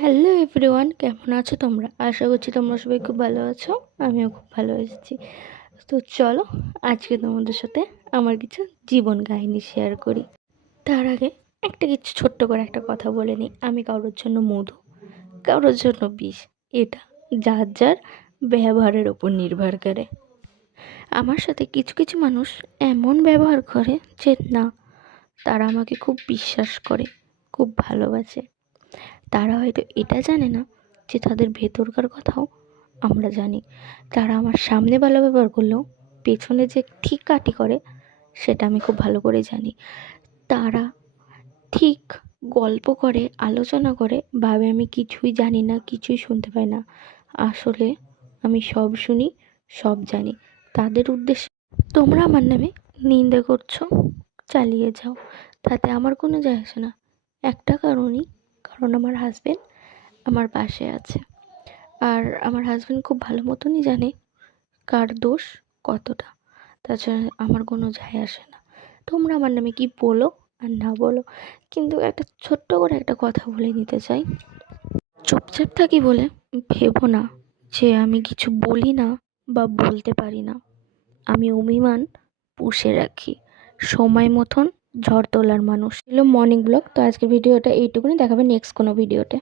Hello everyone, কেমন আছো তোমরা? আশা করছি তোমরা সবাই খুব ভালো আছো। আমিও খুব ভালো আছি। তো চলো আজকে তোমাদের সাথে আমার কিছু জীবন কাহিনী শেয়ার করি। তার আগে কিছু ছোট্ট করে একটা কথা বলে নিই। আমি কারোর জন্য মধু, কারোর জন্য বিষ। এটা যার যার ব্যবহারের ওপর নির্ভর করে। আমার সাথে কিছু কিছু মানুষ এমন ব্যবহার করে যে না, তারা আমাকে খুব বিশ্বাস করে, খুব ভালোবাসে। তারা হয়তো এটা জানে না যে তাদের ভেতরকার কথাও আমরা জানি। তারা আমার সামনে ভালো ব্যবহার করলেও পেছনে যে ঠিক কাটি করে সেটা আমি খুব ভালো করে জানি। তারা ঠিক গল্প করে, আলোচনা করে, ভাবে আমি কিছুই জানি না, কিছুই শুনতে পাই না। আসলে আমি সব শুনি, সব জানি। তাদের উদ্দেশ্যে তোমরা আমার নামে নিন্দা করছো, চালিয়ে যাও, তাতে আমার কোনো যায় আসে না। একটা কারণই, কারণ আমার হাজবেন্ড আমার পাশে আছে। আর আমার হাজবেন্ড খুব ভালো মতনই জানে কার দোষ কতটা। তাছাড়া আমার কোনো যায় আসে না তোমরা আমার নামে কি বলো আর না বলো। কিন্তু একটা ছোট্ট করে একটা কথা বলে নিতে চাই। চুপচাপ থাকি বলে ভেবো না যে আমি কিছু বলি না বা বলতে পারি না। আমি অভিমান পুষে রাখি, সময় মতন ঝড় তোলার মানুষ। এলো মর্নিং ব্লগ। তো আজকের ভিডিওটা এইটুকুনি, দেখাবে নেক্সট কোনো ভিডিওতে।